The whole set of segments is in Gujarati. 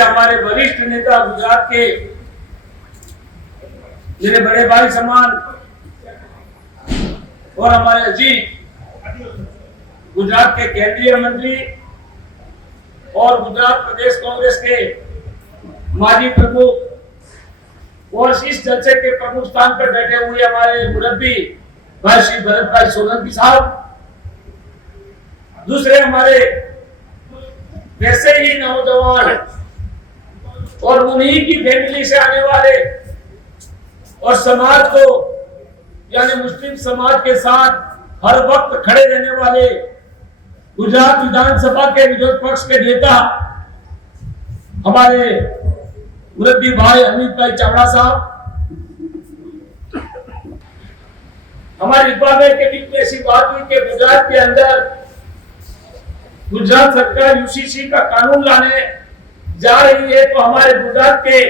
हमारे वरिष्ठ नेता गुजरात के मेरे बड़े भाई समान और हमारे अजीत गुजरात के केंद्रीय मंत्री और गुजरात प्रदेश कांग्रेस के माजी प्रमुख और इस जलसे के प्रमुख स्थान पर बैठे हुए हमारे मुरब्बी भाई श्री भरत भाई सोलंकी साहब, दूसरे हमारे वैसे ही नौजवान और उन्हीं की फैमिली से आने वाले और समाज को, यानी मुस्लिम समाज के साथ हर वक्त खड़े रहने वाले गुजरात विधानसभा के विरोध पक्ष के नेता, हमारे मुरब्बी भाई अमित भाई चावड़ा साहब, हमारी रिक्वायरमेंट के बीच में ऐसी बात हुई कि गुजरात के अंदर गुजरात सरकार यूसीसी का कानून लाने जा रही है तो हमारे गुजरात के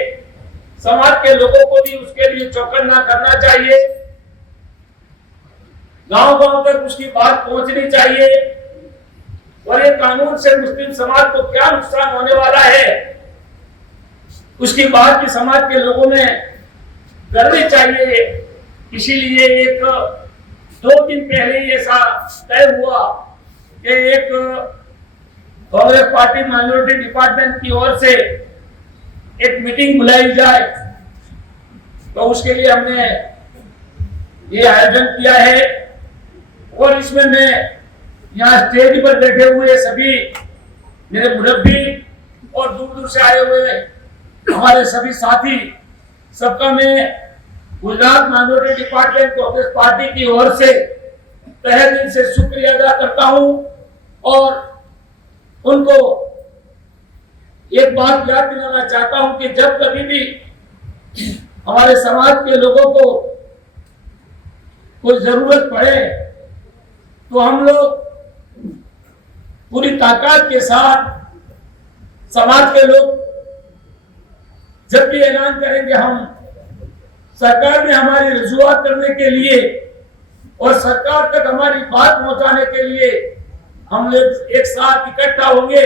समाज के लोगों को भी उसके लिए चौकन्ना करना चाहिए। गाँव गाँव तक उसकी बात पहुंचनी चाहिए। और ये कानून से मुस्लिम समाज को क्या नुकसान होने वाला है, उसकी बात की समाज के लोगों में करनी चाहिए। इसीलिए एक दो दिन पहले ऐसा तय हुआ कि एक कांग्रेस पार्टी माइनॉरिटी डिपार्टमेंट की ओर से एक मीटिंग बुलाई जाए तो उसके लिए हमने ये आयोजन किया है। और इसमें मैं यहाँ स्टेज पर बैठे हुए सभी, मेरे मुरब्बी और दूर दूर से आए हुए हमारे सभी साथी, सबका मैं Gujarat minority department Congress party की ओर से तहे दिल से शुक्रिया अदा करता हूँ। और उनको एक बात याद दिलाना चाहता हूँ कि जब कभी भी हमारे समाज के लोगों को कोई ज़रूरत पड़े तो हम लोग पूरी ताकत के साथ समाज के लोग जब भी ऐलान करेंगे, हम सरकार में हमारी रजूआत करने के लिए और सरकार तक हमारी बात पहुँचाने के लिए हम लोग एक साथ इकट्ठा होंगे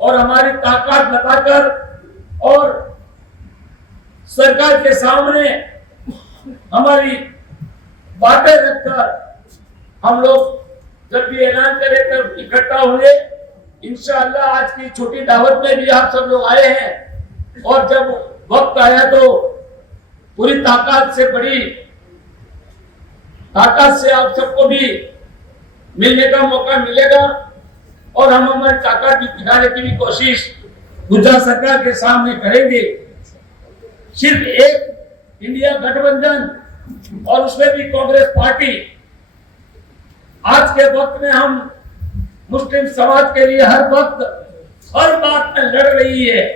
और हमारी ताकत लगाकर और सरकार के सामने हमारी बातें रखकर हम लोग जब भी ऐलान करें तब इकट्ठा होंगे। इंशाअल्लाह आज की छोटी दावत में भी आप सब लोग आए हैं और जब वक्त आया तो पूरी ताकत से बड़ी ताकत से आप सबको भी मिलने का मौका मिलेगा। और हम हमारी ताकत दिखाने की भी कोशिश गुजरात सरकार के सामने करेंगे। सिर्फ़ एक इंडिया गठबंधन और उसमें भी कांग्रेस पार्टी। आज के वक्त में हम मुस्लिम समाज के लिए हर वक्त हर बात में लड़ रही है।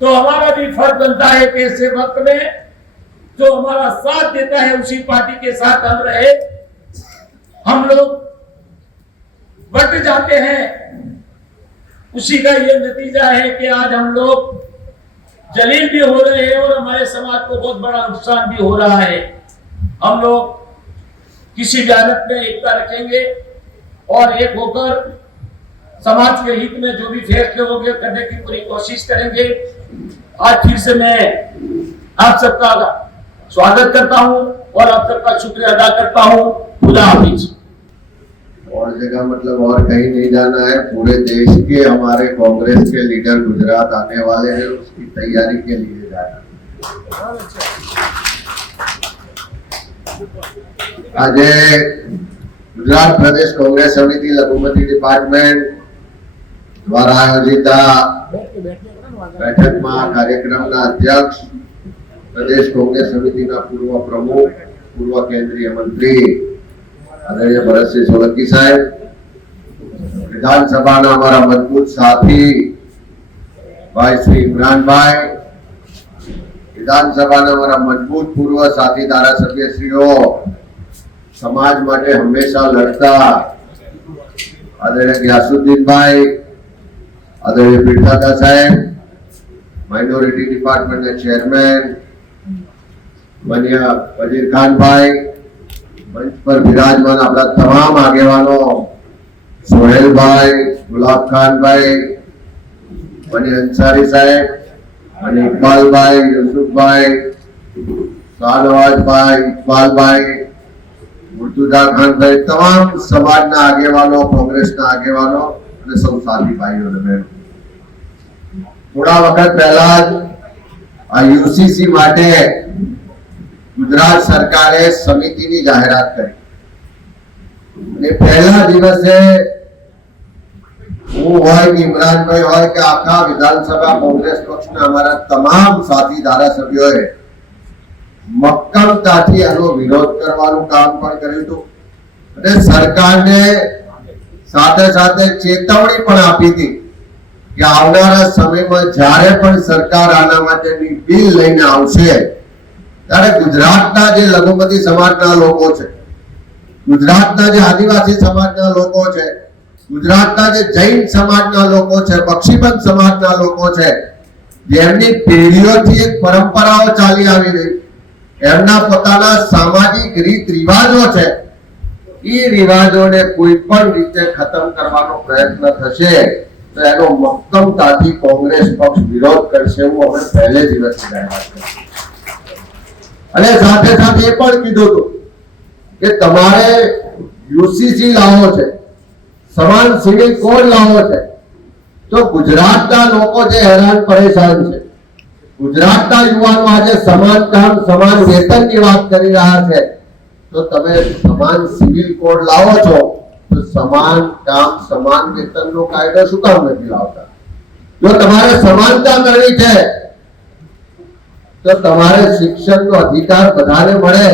तो हमारा भी फ़र्ज़ बनता है कि ऐसे वक्त में जो हमारा साथ देता है, उसी पार्टी के साथ हम रहे। हम लोग बट जाते हैं। उसी का ये नतीजा है कि आज हम लोग जलील भी हो रहे हैं और हमारे समाज को बहुत बड़ा नुकसान भी हो रहा है। हम लोग किसी भी हालत में एकता रखेंगे और एक होकर समाज के हित में जो भी फैसले होंगे करने की पूरी कोशिश करेंगे। आज फिर से मैं आप सबका स्वागत करता हूँ और आप सबका शुक्रिया अदा करता हूँ। खुदा हाफिज। और जगह मतलब और कहीं नहीं जाना है। पूरे देश के, हमारे कांग्रेस के लीडर गुजरात आने वाले हैं, उसकी तैयारी के लिए जाना। आज गुजरात प्रदेश कांग्रेस समिति लघुमती डिपार्टमेंट द्वारा आयोजित बैठक में कार्यक्रम अध्यक्ष, प्रदेश कांग्रेस समिति पूर्व प्रमुख, पूर्व केंद्रीय मंत्री આદરણીય ભરતસિંહ સોલંકી સાહેબ વિધાનસભાના અમારા મજબૂત સાથી ભાઈ શ્રી ઇમરાનભાઈ વિધાનસભાના અમારા મજબૂત પૂર્વ સાથી ધારાસભ્યશ્રીઓ સમાજ માટે હંમેશા લડતા, આદરણીય ગ્યાસુદ્દીનભાઈ આદરણીય પીઠાદા સાહેબ માઇનોરિટી ડિપાર્ટમેન્ટના ચેરમેન માન્ય વજીર ખાનભાઈ મંચ પર બિરાજમાન આપણા તમામ આગેવાનો, સોહેલભાઈ ગુલાબ ખાનભાઈ મને અંસારી સાહેબ, અને ઇકબાલભાઈ, યુસુફભાઈ, શાહનવાજભાઈ, ઇકબાલભાઈ મુર્તુજા ખાનભાઈ તમામ સમાજના આગેવાનો, કોંગ્રેસના આગેવાનો, અને સૌ સાથી ભાઈઓ અને બહેનો. થોડા વખત પહેલા જ આ યુસીસી માટે ગુજરાત સરકારે સમિતિની જાહેરાત કરી. અને પહેલા દિવસે હું હોય કે ઇમરાનભાઈ હોય કે આખા વિધાનસભા કોંગ્રેસ પક્ષના અમારા તમામ સાથી ધારાસભ્યોએ મક્કમતાથી આનો વિરોધ કરવાનું કામ પણ કર્યું હતું. અને સરકારને સાથે સાથે ચેતવણી પણ આપી હતી કે આવનારા સમયમાં જ્યારે પણ સરકાર આના માટેની બિલ લઈને આવશે ત્યારે ગુજરાતના જે લઘુમતી સમાજના લોકો છે, ગુજરાતના જે આદિવાસી સમાજના લોકો છે, ગુજરાતના જે જૈન સમાજના લોકો છે બક્ષીબંધ સમાજના લોકો છે જેમની પેઢીઓથી એક પરંપરાઓ ચાલી આવી રહી. એમના પોતાના સામાજિક રીત રિવાજો છે. એ રિવાજોને કોઈ પણ રીતે ખતમ કરવાનો પ્રયત્ન થશે, તો એનો મક્કમતાથી કોંગ્રેસ પક્ષ વિરોધ કરશે, એવું અમે પહેલે દિવસથી જાહેરાત કરી અને સાથે સાથે એ પણ કીધું હતું કે તમારે યુસીસી લાવવો છે, સમાન સિવિલ કોડ લાવવો છે. તો ગુજરાતના લોકો જે હેરાન પરેશાન છે, ગુજરાતના યુવાનો આજે સમાન કામ, સમાન વેતનની વાત કરી રહ્યા છે, તો તમે સમાન સિવિલ કોડ લાવો છો, તો સમાન કામ, સમાન વેતનનો કાયદો શું કામ નથી લાવતા? જો તમારે સમાનતા કરવી છે તો તમારે શિક્ષણનો અધિકાર વધારે મળે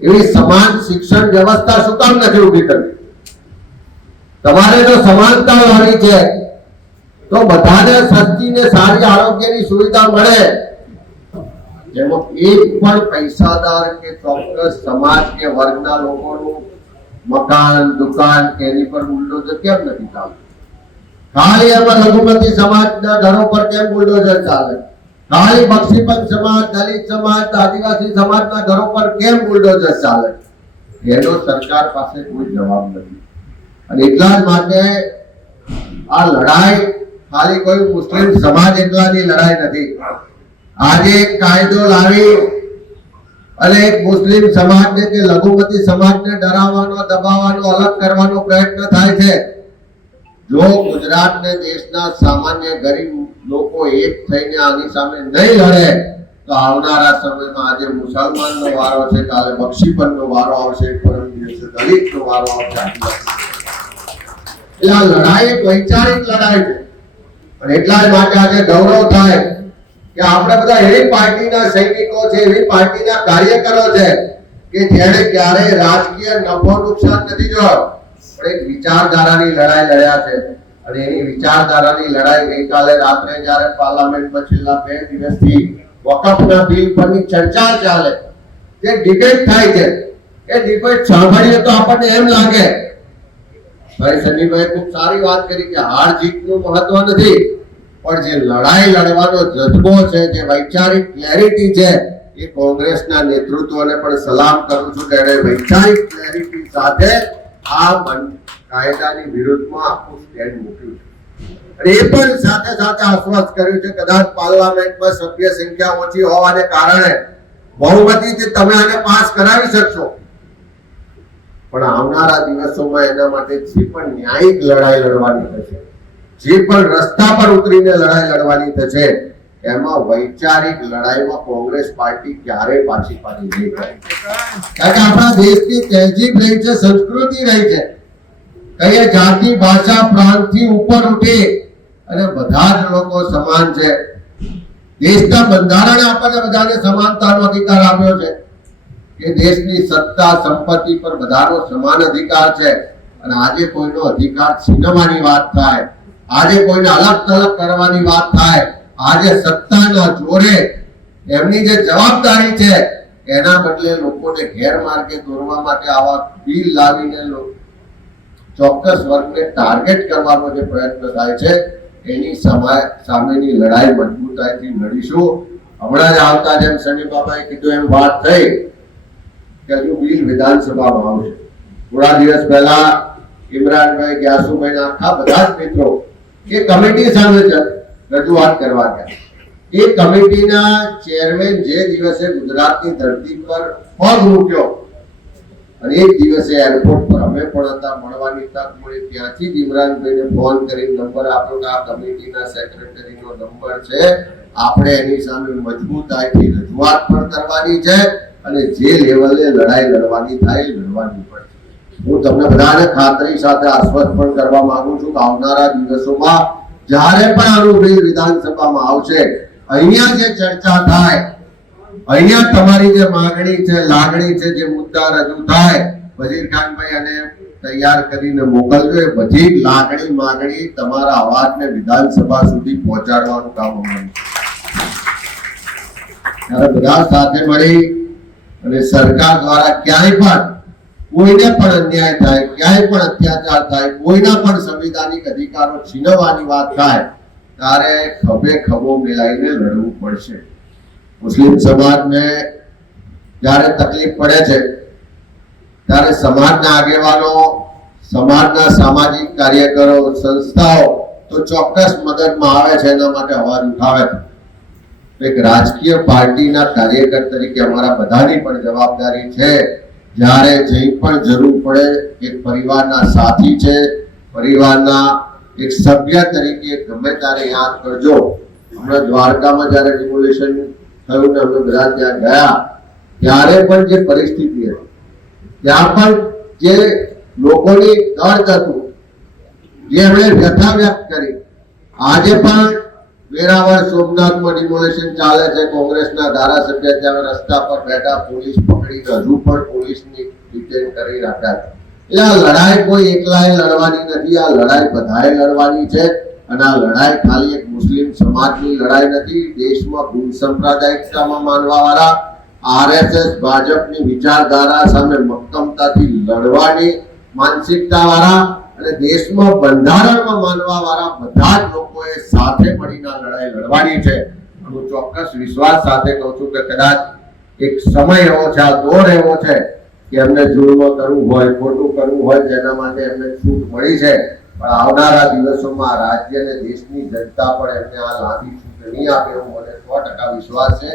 એવી સમાન શિક્ષણ વ્યવસ્થા શું કામ નથી ઊભી કરવી? તમારે જો સમાનતા વાળી છે, તો બધાને સસ્તી ને સારી આરોગ્યની સુવિધા મળે. જેમાં એક પણ પૈસાદાર કે ચોક્કસ સમાજ કે વર્ગના લોકોનું મકાન, દુકાન કે એની પર બુલડોઝર કેમ નથી ચાલતું? ખાલી એમાં લઘુમતી સમાજના ઘરો પર કેમ બુલડોઝર ચાલે? ખાલી બક્ષીપંચ સમાજ, દલિત સમાજ આદિવાસી સમાજના ઘરો પર કેમ બુલડોઝર ચાલે? એનો સરકાર પાસે કોઈ જવાબ નથી. અને એટલા જ માટે આ લડાઈ ખાલી કોઈ મુસ્લિમ સમાજ એટલાની લડાઈ નથી. આજે કાયદો લાવી અને એક મુસ્લિમ સમાજને કે લઘુમતી સમાજને ડરાવવાનો, દબાવવાનો, અલગ કરવાનો પ્રયત્ન થાય છે. જો ગુજરાતને દેશના સામાન્ય ગરીબ લોકો એક થઈને આની સામે નહીં લડે, તો આવનારા સમયમાં આજે મુસલમાનનો વારો છે, કાલે બક્ષીપનનો વારો આવશે, પરમ દિવસે દલિતનો વારો આવશે. એટલે આ લડાઈ એક વૈચારિક લડાઈ છે. અને એટલા માટે આજે ગૌરવ થાય કે આપણે બધા એવી પાર્ટીના સૈનિકો છે, એવી પાર્ટીના કાર્યકરો છે કે જેણે ક્યારેય રાજકીય નફો નુકસાન નથી જોયો. પણ એક વિચારધારાની લડાઈ લડ્યા છે. અને એની વિચારધારાની લડાઈ ગઈકાલે રાત્રે જ્યારે પાર્લામેન્ટમાં છેલ્લા બે દિવસથી વકફના બિલ પરની ચર્ચા ચાલે, જે ડિબેટ થાય છે. એ ડિબેટ સાંભળીએ તો આપણને એમ લાગે, ભાઈ સનીભાઈ ખૂબ સારી વાત કરી કે હાર જીતનું મહત્વ નથી, પણ જે લડાઈ લડવાનો જજ્બો છે, જે વૈચારિક ક્લેરિટી છે, એ કોંગ્રેસના નેતૃત્વને પણ સલામ કરું છું. કે એણે વૈચારિક ક્લેરિટી સાથે આ બન- કાયદાની વિરુદ્ધમાં આખું સ્ટેન્ડ મૂક્યું છે. એ પણ સાથે સાથે આશ્વાસ કર્યું છે કદાચ પાર્લામેન્ટમાં સભ્ય સંખ્યા ઓછી હોવાને કારણે બહુમતીથી તમે આને પાસ કરાવી શકશો. પણ આવનારા દિવસોમાં એના માટે જે પણ ન્યાયિક લડાઈ લડવાની થશે, જે પણ રસ્તા પર ઉતરીને લડાઈ લડવાની થશે એમાં વૈચારિક લડાઈમાં કોંગ્રેસ પાર્ટી ક્યારેય પાછી પાડી નહીં કારણ કે આપણા દેશની તહેજીબ રહી છે સંસ્કૃતિ રહી છે કહીએ જાતિ ભાષા પ્રાંતથી ઉપર ઉઠી અને બધા જ લોકો સમાન છે. દેશના બંધારણે આપણને બધાને સમાનતાનો અધિકાર આપ્યો છે. કે દેશની સત્તા સંપત્તિ પર બધાનો સમાન અધિકાર છે. અને આજે કોઈનો અધિકાર છીનવાની વાત થાય આજે કોઈને અલગ તલગ કરવાની વાત થાય આજે સત્તાના જોરે એમની જે જવાબદારી છે, એના બદલે લોકોને ગેરમાર્ગે દોરવા માટે આવા બિલ લાવીને ચોક્કસ વર્ગને ટાર્ગેટ કરવાનો જે પ્રયત્ન થાય છે, એની સમા- સામેની લડાઈ મજબૂતાઈથી લડીશું. હમણાં જ આવતા જેમ સની બાબાએ કીધું, એમ વાત થઈ કે હજુ બિલ વિધાનસભામાં આવશે. થોડા દિવસ પહેલા ઇમરાનભાઈ ગ્યાસુભાઈ આખા બધા જ મિત્રો એ કમિટી સામે રજૂઆત કરવા ગયા. એ કમિટીના ચેરમેન જે દિવસે ગુજરાતની ધરતી પર પગ મૂક્યો, અને એ દિવસે એરપોર્ટ પર અમે પણ હતા, મળવાની તક મળી. ત્યાંથી જ ઇમરાનભાઈને ફોન કરી નંબર આપ્યો કે આ કમિટીના સેક્રેટરીનો નંબર છે. આપણે એની સામે મજબૂતાઈથી રજૂઆત પણ કરવાની છે અને જે લેવલે લડાઈ લડવાની થાય લડવાની પણ હું તમને બધાને ખાતરી સાથે આશ્વસ્ત પણ કરવા માંગુ છું કે આવનારા દિવસોમાં જ્યારે પણ આનું બિલ વિધાનસભામાં આવશે, અહીંયા જે ચર્ચા થાય, અહીંયા તમારી જે માંગણી છે, લાગણી છે, જે મુદ્દા રજૂ થાય વજીરખાનભાઈ અને તૈયાર કરીને મોકલજો એ બધી લાગણી, માંગણી તમારા અવાજને વિધાનસભા સુધી પહોંચાડવાનું કામ અમારું. ત્યારે બધા સાથે મળી અને સરકાર દ્વારા ક્યાંય પણ કોઈને પણ અન્યાય થાય, ક્યાંય પણ અત્યાચાર થાય, કોઈના પણ સંવિધાનિક અધિકારો છીનવવાની વાત થાય, ત્યારે ખભે ખભો મિલાઈને લડવું પડશે. મુસ્લિમ સમાજને જ્યારે તકલીફ પડે છે, ત્યારે સમાજના આગેવાનો, સમાજના સામાજિક કાર્યકરો, સંસ્થાઓ તો ચોક્કસ મદદમાં આવે છે, એના માટે અવાજ ઉઠાવે છે. એક રાજકીય પાર્ટીના કાર્યકર તરીકે અમારા બધાની પણ જવાબદારી છે. જ્યારે જઈ પણ જરૂર પડે એક પરિવારના સાથી છે, પરિવારના એક સભ્ય તરીકે ગમે ત્યારે યાદ કરજો. હમણાં દ્વારકામાં જ્યારે રિવોલ્યુશન થયું ને અમે બધા ત્યાં ગયા, ત્યારે પણ જે પરિસ્થિતિ હતી, ત્યાં પણ જે લોકોની દર્દ હતું, જે એમણે વ્યથા વ્યક્ત કરી. આજે પણ વેરાવળ સોમનાથમાં ડિમોલેશન ચાલે છે. કોંગ્રેસના ધારાસભ્ય ત્યાં રસ્તા પર બેઠા પોલીસ પકડી હજુ પણ પોલીસની ડિટેન કરી રાખ્યા છે. આ લડાઈ કોઈ એકલાએ લડવાની નથી. આ લડાઈ બધાએ લડવાની છે અને આ લડાઈ ખાલી એક મુસ્લિમ સમાજની લડાઈ નથી. દેશમાં ગુણ સંપ્રદાયિકતામાં માનવા વાળા આરએસએસ, ભાજપની વિચારધારા સામે મક્કમતાથી લડવાની માનસિકતા વાળા અને દેશમાં બંધારણમાં માનવા વાળા બધા જ લોકોએ સાથે મળીને લડાઈ લડવાની છે. હું ચોક્કસ વિશ્વાસ સાથે કહું છું કે કદાચ એક સમય એવો છે, આ દોર એવો છે કે એમને જુલમો કરવું હોય, ખોટું કરવું હોય, જેના માટે એમને છૂટ મળી છે. પણ આવનારા દિવસોમાં રાજ્ય અને દેશની જનતા પણ એમને આ લાંબી છૂટ નહીં આપે એવો મને સો ટકા વિશ્વાસ છે.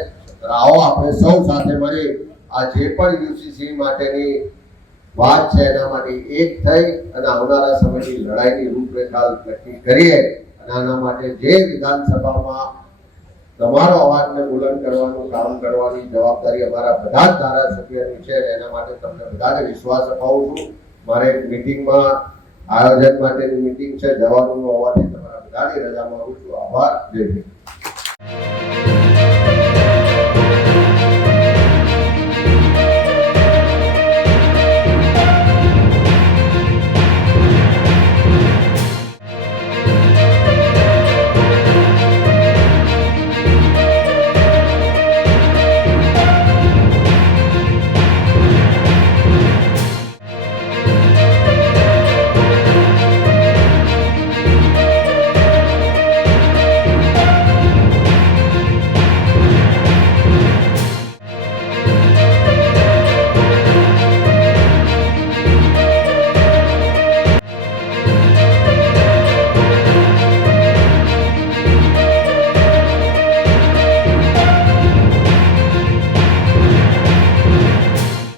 આવો આપણે સૌ સાથે મળી આ જે પણ યુસીસી માટેની વાત છે એના માટે એક થઈ અને આવનારા સમયની લડાઈની રૂપરેખા નક્કી કરીએ અને આના માટે જે વિધાનસભામાં તમારો અવાજને બુલંદ કરવાનું, કામ કરવાની જવાબદારી અમારા બધા જ ધારાસભ્યની છે એના માટે તમને બધાને વિશ્વાસ અપાવું છું. મારે એક મિટિંગમાં, આયોજન માટેની મિટિંગ છે, જવાનું હોવાથી તમારા બધાની રજા માંગુ છું. આભાર. જય